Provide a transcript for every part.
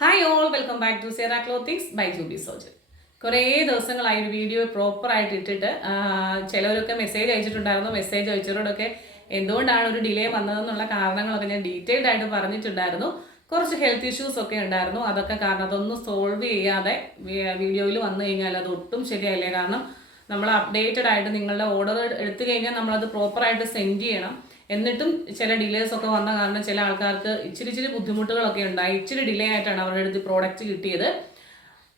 Hi all, welcome back to Sera clothings by Jubi Sojan. കുറേ ദിവസങ്ങളായി ഒരു വീഡിയോ പ്രോപ്പറായിട്ട് ഇട്ടിട്ട് ചിലവരൊക്കെ മെസ്സേജ് അയച്ചിട്ടുണ്ടായിരുന്നു. മെസ്സേജ് അയച്ചവരോടൊക്കെ എന്തുകൊണ്ടാണ് ഒരു ഡിലേ വന്നതെന്നുള്ള കാരണങ്ങളൊക്കെ ഞാൻ ഡീറ്റെയിൽഡ് ആയിട്ട് പറഞ്ഞിട്ടുണ്ടായിരുന്നു. കുറച്ച് ഹെൽത്ത് ഇഷ്യൂസ് ഒക്കെ ഉണ്ടായിരുന്നു. അതൊക്കെ കാരണം അതൊന്നും സോൾവ് ചെയ്യാതെ വീഡിയോയിൽ വന്നു കഴിഞ്ഞാൽ അത് ഒട്ടും ശരിയായില്ല. കാരണം നമ്മൾ അപ്ഡേറ്റഡ് ആയിട്ട് നിങ്ങളുടെ ഓർഡർ എടുത്തു കഴിഞ്ഞാൽ നമ്മളത് പ്രോപ്പറായിട്ട് സെൻഡ് ചെയ്യണം. എന്നിട്ടും ചില ഡിലേസ് ഒക്കെ വന്ന കാരണം ചില ആൾക്കാർക്ക് ഇച്ചിരി ബുദ്ധിമുട്ടുകളൊക്കെ ഉണ്ടായി. ഇച്ചിരി ഡിലേ ആയിട്ടാണ് അവരുടെ അടുത്ത് പ്രോഡക്റ്റ് കിട്ടിയത്.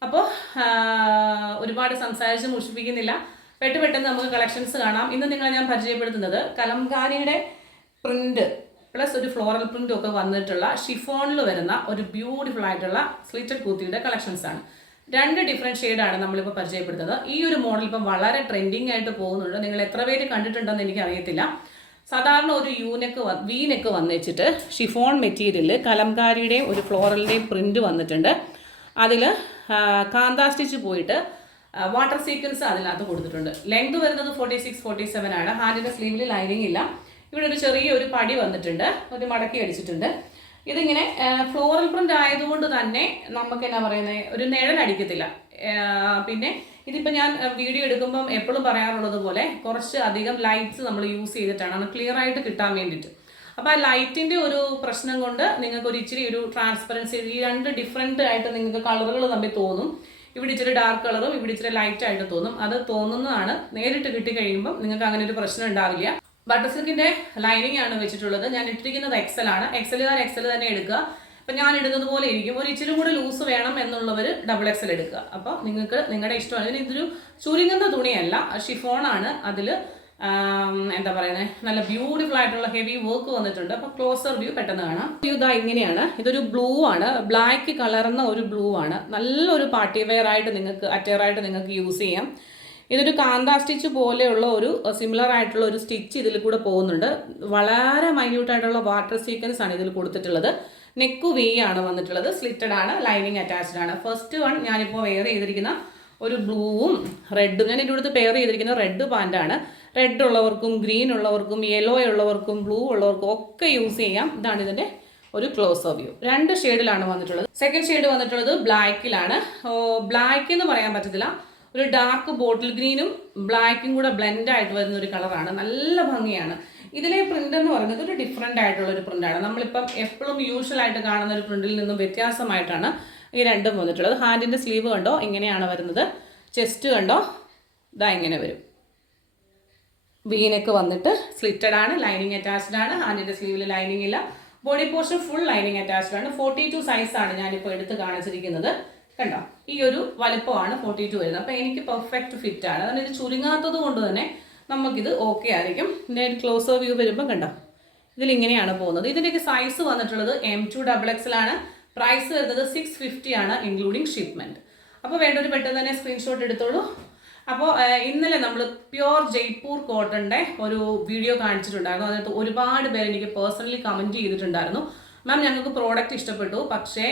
അപ്പോൾ ഒരുപാട് സംസാരിച്ച് മുഷിപ്പിക്കുന്നില്ല, പെട്ടെന്ന് നമുക്ക് കളക്ഷൻസ് കാണാം. ഇന്ന് നിങ്ങളെ ഞാൻ പരിചയപ്പെടുത്തുന്നത് കലംകാരിയുടെ പ്രിന്റ് പ്ലസ് ഒരു ഫ്ലോറൽ പ്രിന്റും ഒക്കെ വന്നിട്ടുള്ള ഷിഫോണിൽ വരുന്ന ഒരു ബ്യൂട്ടിഫുൾ ആയിട്ടുള്ള സ്ലിറ്റഡ് കുർത്തിയുടെ കളക്ഷൻസ് ആണ്. രണ്ട് ഡിഫറെൻറ്റ് ഷെയ്ഡാണ് നമ്മളിപ്പോൾ പരിചയപ്പെടുത്തുന്നത്. ഈ ഒരു മോഡൽ ഇപ്പം വളരെ ട്രെൻഡിങ് ആയിട്ട് പോകുന്നുണ്ട്. നിങ്ങൾ എത്ര പേര് കണ്ടിട്ടുണ്ടെന്ന് എനിക്ക് അറിയത്തില്ല. സാധാരണ ഒരു വി നെക്ക് വന്നിച്ചിട്ട് ഷിഫോൺ മെറ്റീരിയലിൽ കലംകാരിയുടെയും ഒരു ഫ്ലോറലിൻ്റെയും പ്രിന്റ് വന്നിട്ടുണ്ട്. അതിൽ കാന്താ സ്റ്റിച്ച് പോയിട്ട് വാട്ടർ സീക്വൻസ് അതിനകത്ത് കൊടുത്തിട്ടുണ്ട്. ലെങ്ത് വരുന്നത് 46-47 ആണ്. ഹാൻഡിൻ്റെ സ്ലീവിൽ ലൈനിങ് ഇല്ല. ഇവിടെ ഒരു ചെറിയൊരു പടി വന്നിട്ടുണ്ട്, ഒരു മടക്കി അടിച്ചിട്ടുണ്ട്. ഇതിങ്ങനെ ഫ്ലോറൽ പ്രിന്റ് ആയതുകൊണ്ട് തന്നെ നമുക്ക് എന്നാ പറയുന്നത്, ഒരു നിഴലടിക്കത്തില്ല. പിന്നെ ഇതിപ്പോൾ ഞാൻ വീഡിയോ എടുക്കുമ്പം എപ്പോഴും പറയാറുള്ളത് പോലെ കുറച്ച് അധികം ലൈറ്റ്സ് നമ്മൾ യൂസ് ചെയ്തിട്ടാണ് ക്ലിയർ ആയിട്ട് കിട്ടാൻ വേണ്ടിയിട്ട്. അപ്പോൾ ആ ലൈറ്റിൻ്റെ ഒരു പ്രശ്നം കൊണ്ട് നിങ്ങൾക്ക് ഒരു ഇച്ചിരി ഒരു ട്രാൻസ്പെറൻസി, ഈ രണ്ട് ഡിഫറെൻ്റ് ആയിട്ട് നിങ്ങൾക്ക് കളറുകൾ തമ്മിൽ തോന്നും. ഇവിടെ ഇച്ചിരി ഡാർക്ക് കളറും ഇവിടെ ഇച്ചിരി ലൈറ്റ് ആയിട്ട് തോന്നും. അത് തോന്നുന്നതാണ്. നേരിട്ട് കിട്ടിക്കഴിയുമ്പം നിങ്ങൾക്ക് അങ്ങനെ ഒരു പ്രശ്നം ഉണ്ടാവില്ല. ബട്ടർ സിൽക്കിൻ്റെ ലൈനിങ് ആണ് വെച്ചിട്ടുള്ളത്. ഞാൻ ഇട്ടിരിക്കുന്നത് എക്സൽ ആണ്. എക്സൽ തന്നെ എടുക്കുക. അപ്പം ഞാൻ ഇടുന്നത് പോലെ ഇരിക്കും. ഒരു ഇച്ചിരി കൂടി ലൂസ് വേണം എന്നുള്ളവർ ഡബിൾ എക്സൽ എടുക്കുക. അപ്പോൾ നിങ്ങൾക്ക് നിങ്ങളുടെ ഇഷ്ടമാണ്. ഇതിന് ഇതൊരു ചുരുങ്ങുന്ന തുണിയല്ല, ഷിഫോണാണ്. അതിൽ എന്താ പറയുന്നത്, നല്ല ബ്യൂട്ടിഫുൾ ആയിട്ടുള്ള ഹെവി വർക്ക് വന്നിട്ടുണ്ട്. അപ്പോൾ ക്ലോസർ വ്യൂ പെട്ടെന്ന് കാണാം. ഇതാ ഇങ്ങനെയാണ്. ഇതൊരു ബ്ലൂ ആണ്, ബ്ലാക്ക് കളർന്ന ഒരു ബ്ലൂ ആണ്. നല്ലൊരു പാർട്ടി വെയർ ആയിട്ട് നിങ്ങൾക്ക് അറ്റയറായിട്ട് നിങ്ങൾക്ക് യൂസ് ചെയ്യാം. ഇതൊരു കാന്താ സ്റ്റിച്ച് പോലെയുള്ള ഒരു സിമിലർ ആയിട്ടുള്ള ഒരു സ്റ്റിച്ച് ഇതിൽ കൂടെ പോകുന്നുണ്ട്. വളരെ മൈന്യൂട്ടായിട്ടുള്ള വാട്ടർ സീക്വൻസ് ആണ് ഇതിൽ കൊടുത്തിട്ടുള്ളത്. നെക്ക് വി ആണ് വന്നിട്ടുള്ളത്. സ്ലിറ്റഡ് ആണ്, ലൈനിങ് അറ്റാച്ച്ഡ് ആണ്. ഫസ്റ്റ് വൺ ഞാനിപ്പോൾ വെയർ ചെയ്തിരിക്കുന്ന ഒരു ബ്ലൂവും റെഡും. ഞാൻ ഇതിൻ്റെ അടുത്ത് പെയർ ചെയ്തിരിക്കുന്ന റെഡ് പാൻറ്റാണ്. റെഡ് ഉള്ളവർക്കും ഗ്രീൻ ഉള്ളവർക്കും യെല്ലോ ഉള്ളവർക്കും ബ്ലൂ ഉള്ളവർക്കും ഒക്കെ യൂസ് ചെയ്യാം. ഇതാണ് ഇതിൻ്റെ ഒരു ക്ലോസ് വ്യൂ. രണ്ട് ഷെയ്ഡിലാണ് വന്നിട്ടുള്ളത്. സെക്കൻഡ് ഷെയ്ഡ് വന്നിട്ടുള്ളത് ബ്ലാക്കിലാണ്. ബ്ലാക്ക് എന്ന് പറയാൻ പറ്റത്തില്ല, ഒരു ഡാർക്ക് ബോട്ടിൽ ഗ്രീനും ബ്ലാക്കും കൂടെ ബ്ലെൻഡ് ആയിട്ട് വരുന്ന ഒരു കളറാണ്. നല്ല ഭംഗിയാണ്. ഇതിലെ പ്രിന്റ് എന്ന് പറയുന്നത് ഒരു ഡിഫറെൻ്റ് ആയിട്ടുള്ള ഒരു പ്രിന്റാണ്. നമ്മളിപ്പം എപ്പോഴും യൂഷ്വൽ ആയിട്ട് കാണുന്ന ഒരു പ്രിന്റിൽ നിന്നും വ്യത്യാസമായിട്ടാണ് ഈ രണ്ടും വന്നിട്ടുള്ളത്. ഹാൻഡിൻ്റെ സ്ലീവ് കണ്ടോ, ഇങ്ങനെയാണ് വരുന്നത്. ചെസ്റ്റ് കണ്ടോ, ഇതാ ഇങ്ങനെ വരും. വീനക്ക് വന്നിട്ട് സ്ലിറ്റഡ് ആണ്, ലൈനിങ് അറ്റാച്ച്ഡ് ആണ്. ഹാൻഡിൻ്റെ സ്ലീവിൽ ലൈനിങ് ഇല്ല. Body portion full lining attached ആണ്. 42 സൈസാണ് ഞാനിപ്പോൾ എടുത്ത് കാണിച്ചിരിക്കുന്നത്. കണ്ടോ, ഈ ഒരു വലുപ്പമാണ് 42 വരുന്നത്. അപ്പോൾ എനിക്ക് പെർഫെക്റ്റ് ഫിറ്റ് ആണ്. അതുകൊണ്ട് ഇത് ചുരുങ്ങാത്തത് കൊണ്ട് തന്നെ നമുക്കിത് ഓക്കെ ആയിരിക്കും. ഇതിൻ്റെ ക്ലോസർ വ്യൂ വരുമ്പോൾ കണ്ടോ, ഇതിലിങ്ങനെയാണ് പോകുന്നത്. ഇതിൻ്റെയൊക്കെ സൈസ് വന്നിട്ടുള്ളത് M2 XXL ആണ്. പ്രൈസ് വരുന്നത് 650 ആണ്, ഇൻക്ലൂഡിങ് ഷിപ്മെൻറ്റ്. അപ്പോൾ വേണ്ടൊരു പെട്ടെന്ന് തന്നെ സ്ക്രീൻഷോട്ട് എടുത്തോളൂ. അപ്പോൾ ഇന്നലെ നമ്മൾ പ്യുവർ ജയ്പൂർ കോട്ടൻ്റെ ഒരു വീഡിയോ കാണിച്ചിട്ടുണ്ടായിരുന്നു. അതിനകത്ത് ഒരുപാട് പേര് എനിക്ക് പേഴ്സണലി കമൻറ്റ് ചെയ്തിട്ടുണ്ടായിരുന്നു, മാം ഞങ്ങൾക്ക് പ്രോഡക്റ്റ് ഇഷ്ടപ്പെട്ടു, പക്ഷേ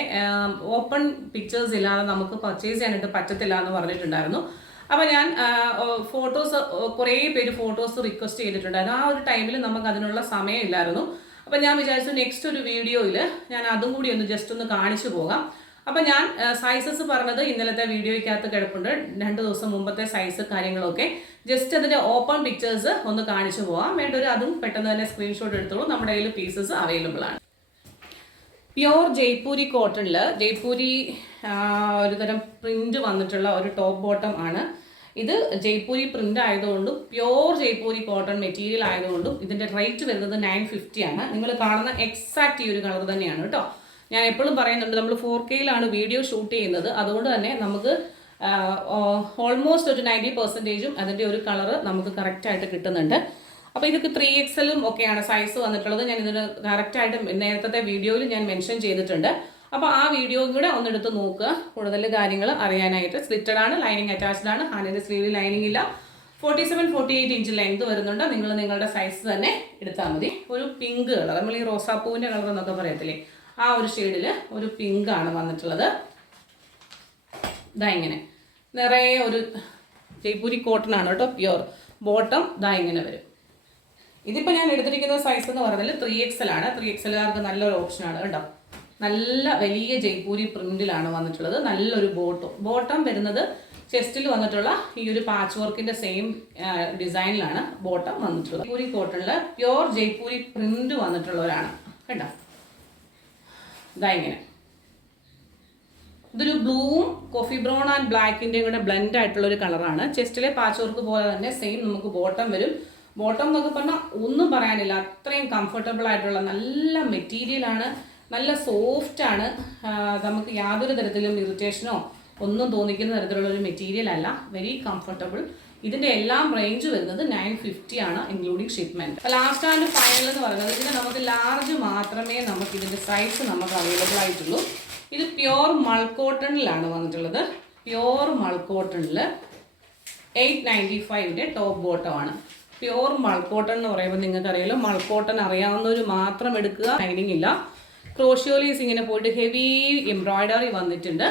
ഓപ്പൺ പിക്ചേഴ്സ് ഇല്ലാതെ നമുക്ക് പർച്ചേസ് ചെയ്യാനായിട്ട് പറ്റത്തില്ല എന്ന് പറഞ്ഞിട്ടുണ്ടായിരുന്നു. അപ്പോൾ ഞാൻ ഫോട്ടോസ്, കുറേ പേര് ഫോട്ടോസ് റിക്വസ്റ്റ് ചെയ്തിട്ടുണ്ടായിരുന്നു. ആ ഒരു ടൈമിൽ നമുക്ക് അതിനുള്ള സമയമില്ലായിരുന്നു. അപ്പോൾ ഞാൻ വിചാരിച്ചു നെക്സ്റ്റ് ഒരു വീഡിയോയിൽ ഞാൻ അതും കൂടി ഒന്ന് ജസ്റ്റ് ഒന്ന് കാണിച്ചു പോകാം. അപ്പോൾ ഞാൻ സൈസസ് പറഞ്ഞത് ഇന്നലത്തെ വീഡിയോയ്ക്കകത്ത് കിടപ്പുണ്ട്. 2 ദിവസം മുമ്പത്തെ സൈസ് കാര്യങ്ങളൊക്കെ. ജസ്റ്റ് അതിൻ്റെ ഓപ്പൺ പിക്ചേഴ്സ് ഒന്ന് കാണിച്ചു പോകാം. വേണ്ടൊരു അതും പെട്ടെന്ന് തന്നെ സ്ക്രീൻഷോട്ട് എടുത്തോളൂ. നമ്മുടെ കയ്യിൽ പീസസ് അവൈലബിൾ ആണ്. പ്യുവർ ജയ്പൂരി കോട്ടണിൽ ജയ്പൂരി ഒരു തരം പ്രിന്റ് വന്നിട്ടുള്ള ഒരു ടോപ്പ് ബോട്ടം ആണ്. ഇത് ജയ്പൂരി പ്രിന്റ് ആയതുകൊണ്ടും പ്യുവർ ജയ്പൂരി കോട്ടൺ മെറ്റീരിയൽ ആയതുകൊണ്ടും ഇതിൻ്റെ റേറ്റ് വരുന്നത് 950 ആണ്. നിങ്ങൾ കാണുന്ന എക്സാക്റ്റ് ഈ ഒരു കളർ തന്നെയാണ് കേട്ടോ. ഞാൻ എപ്പോഴും പറയുന്നുണ്ട്, നമ്മൾ 4Kയിലാണ് വീഡിയോ ഷൂട്ട് ചെയ്യുന്നത്. അതുകൊണ്ട് തന്നെ നമുക്ക് ഓൾമോസ്റ്റ് ഒരു 90% അതിൻ്റെ ഒരു കളറ് നമുക്ക് കറക്റ്റായിട്ട് കിട്ടുന്നുണ്ട്. അപ്പോൾ ഇതൊക്കെ 3XL ഒക്കെയാണ് സൈസ് വന്നിട്ടുള്ളത്. ഞാൻ ഇതിന് കറക്റ്റായിട്ട് നേരത്തെ വീഡിയോയിൽ ഞാൻ മെൻഷൻ ചെയ്തിട്ടുണ്ട്. അപ്പോൾ ആ വീഡിയോ കൂടെ ഒന്നെടുത്ത് നോക്കുക, കൂടുതൽ കാര്യങ്ങൾ അറിയാനായിട്ട്. സ്ലിറ്റഡ് ആണ്, ലൈനിങ് അറ്റാച്ച്ഡ് ആണ്. ഹാൻഡിൻ്റെ സ്ലീവിൽ ലൈനിങ് ഇല്ല. 47-48 ഇഞ്ച് ലെങ്ത് വരുന്നുണ്ട്. നിങ്ങൾ നിങ്ങളുടെ സൈസ് തന്നെ എടുത്താൽ മതി. ഒരു പിങ്ക് കളർ, നമ്മൾ ഈ റോസാപ്പൂവിൻ്റെ കളർ എന്നൊക്കെ പറയത്തില്ലേ, ആ ഒരു ഷെയ്ഡിൽ ഒരു പിങ്ക് ആണ് വന്നിട്ടുള്ളത്. ഇതാ ഇങ്ങനെ നിറയെ ഒരു ജയ്പൂരി കോട്ടൺ ആണ് കേട്ടോ, പ്യുവർ. ബോട്ടം ഇതാ ഇങ്ങനെ വരും. ഇതിപ്പോൾ ഞാൻ എടുത്തിരിക്കുന്ന സൈസ് എന്ന് പറഞ്ഞാൽ 3XL ആണ്. 3XLകാർക്ക് നല്ലൊരു ഓപ്ഷനാണ് കേട്ടോ. നല്ല വലിയ ജയ്പൂരി പ്രിന്റിലാണ് വന്നിട്ടുള്ളത്. നല്ലൊരു ബോട്ടം വരുന്നത് ചെസ്റ്റിൽ വന്നിട്ടുള്ള ഈ ഒരു പാച്ച് വർക്കിന്റെ സെയിം ഡിസൈനിലാണ് ബോട്ടം വന്നിട്ടുള്ളത്. ജയ്പൂരി കോട്ടണില് പ്യോർ ജയ്പൂരി പ്രിന്റ് വന്നിട്ടുള്ളവരാണ് കേട്ടോ. ഇതാ ഇങ്ങനെ ഇതൊരു ബ്ലൂവും കോഫി ബ്രൗൺ ആൻഡ് ബ്ലാക്കിൻ്റെയും കൂടെ ബ്ലെൻഡ് ആയിട്ടുള്ള ഒരു കളറാണ്. ചെസ്റ്റിലെ പാച്ച് വർക്ക് പോലെ തന്നെ സെയിം നമുക്ക് ബോട്ടം വരും. ബോട്ടം എന്നൊക്കെ പറഞ്ഞാൽ ഒന്നും പറയാനില്ല, അത്രയും കംഫർട്ടബിൾ ആയിട്ടുള്ള നല്ല മെറ്റീരിയലാണ്, നല്ല സോഫ്റ്റ് ആണ്. നമുക്ക് യാതൊരു തരത്തിലും ഇറിറ്റേഷനോ ഒന്നും തോന്നിക്കുന്ന തരത്തിലുള്ള ഒരു മെറ്റീരിയൽ അല്ല, വെരി കംഫർട്ടബിൾ. ഇതിന്റെ എല്ലാം റേഞ്ച് വരുന്നത് 950 ആണ് including shipment. Last and final എന്ന് പറയുന്നത് ഇതിന് നമുക്ക് ലാർജ് മാത്രമേ നമുക്ക് ഇതിന്റെ സൈസ് നമുക്ക് അവൈലബിൾ ആയിട്ടുള്ളൂ. ഇത് പ്യോർ മൾക്കോട്ടണിലാണ് വന്നിട്ടുള്ളത്. പ്യോർ മൾക്കോട്ടണിൽ 895ന്റെ ടോപ്പ് ബോട്ടമാണ്. പ്യോർ മൾക്കോട്ടൺ എന്ന് പറയുമ്പോൾ നിങ്ങൾക്കറിയാലോ, മൾക്കോട്ടൺ അറിയാവുന്നവർ മാത്രം എടുക്കുക. ലൈനിങ് ഇല്ല, ക്രോഷ്യോലീസ് ഇങ്ങനെ പോയിട്ട് ഹെവി എംബ്രോയിഡറി വന്നിട്ടുണ്ട്.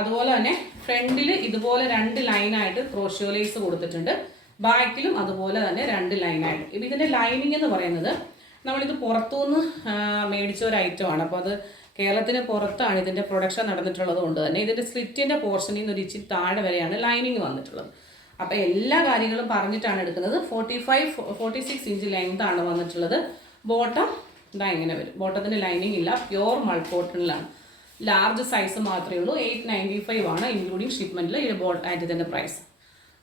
അതുപോലെ തന്നെ ഫ്രണ്ടിൽ ഇതുപോലെ 2 ലൈനായിട്ട് ക്രോഷ്യോലീസ് കൊടുത്തിട്ടുണ്ട്. ബാക്കിലും അതുപോലെ തന്നെ 2 ലൈനായിട്ട്. ഇപ്പം ഇതിൻ്റെ ലൈനിങ് എന്ന് പറയുന്നത് നമ്മളിത് പുറത്തുനിന്ന് മേടിച്ച ഒരു ഐറ്റമാണ്. അപ്പോൾ അത് കേരളത്തിന് പുറത്താണ് ഇതിൻ്റെ പ്രൊഡക്ഷൻ നടന്നിട്ടുള്ളത് കൊണ്ട് തന്നെ ഇതിൻ്റെ സ്ലിറ്റിൻ്റെ പോർഷനിൽ നിന്ന് ഒരു ഇച്ചിരി താഴെ വരെയാണ് ലൈനിങ് വന്നിട്ടുള്ളത്. അപ്പോൾ എല്ലാ കാര്യങ്ങളും പറഞ്ഞിട്ടാണ് എടുക്കുന്നത്. 45-46 ഇഞ്ച് ലെങ്ത് ആണ് വന്നിട്ടുള്ളത്. ബോട്ടം ഇതാ ഇങ്ങനെ വരും. ബോട്ടത്തിൻ്റെ ലൈനിങ് ഇല്ല, പ്യോർ മൾക്കോട്ടണിലാണ്. ലാർജ് സൈസ് മാത്രമേ ഉള്ളൂ. 895 ആണ് ഇൻക്ലൂഡിങ് ഷിപ്മെൻറ്റിൽ ഈ ഇതിൻ്റെ പ്രൈസ്.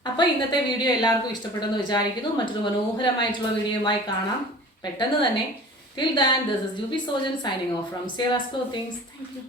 അപ്പോൾ ഇന്നത്തെ വീഡിയോ എല്ലാവർക്കും ഇഷ്ടപ്പെട്ടെന്ന് വിചാരിക്കുന്നു. മറ്റൊരു മനോഹരമായിട്ടുള്ള വീഡിയോയുമായി കാണാം പെട്ടെന്ന് തന്നെ. Till then, this is Juby Sojan signing off from Sierra's Clothings. Thank you.